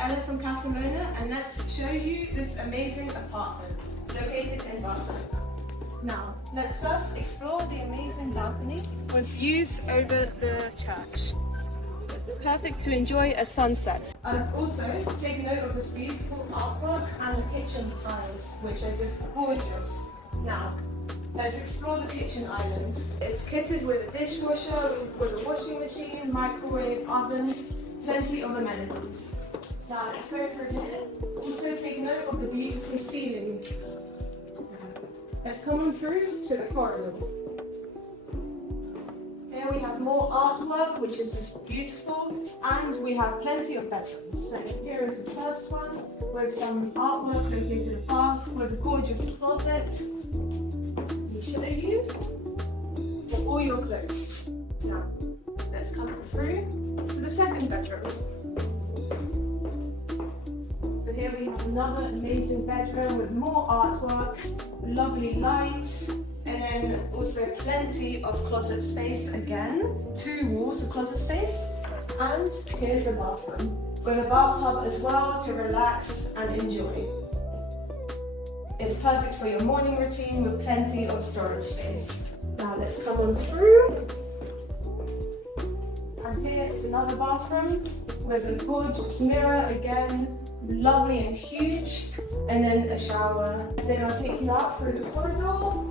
Ella from Barcelona, and let's show you this amazing apartment located in Barcelona. Now, let's first explore the amazing balcony with views over the church. It's perfect to enjoy a sunset. I've also taken note of this beautiful artwork and the kitchen tiles, which are just gorgeous. Now, let's explore the kitchen island. It's kitted with a dishwasher, with a washing machine, microwave, oven, plenty of amenities. Now let's go through here. Also take note of the beautiful ceiling. Let's come on through to the corridor. Here we have more artwork, which is just beautiful, and we have plenty of bedrooms. So here is the first one with some artwork located above, with a gorgeous closet. Let me show you for all your clothes. Now let's come through to the second bedroom. So here we have another amazing bedroom with more artwork, lovely lights, and then also plenty of closet space again. 2 walls of closet space. And here's a bathroom with a bathtub as well to relax and enjoy. It's perfect for your morning routine with plenty of storage space. Now let's come on through. And here is another bathroom with a gorgeous mirror again, lovely and huge, and then a shower. And then I'll take you out through the corridor.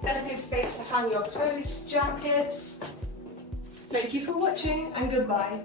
Plenty of space to hang your coats, jackets. Thank you for watching and goodbye.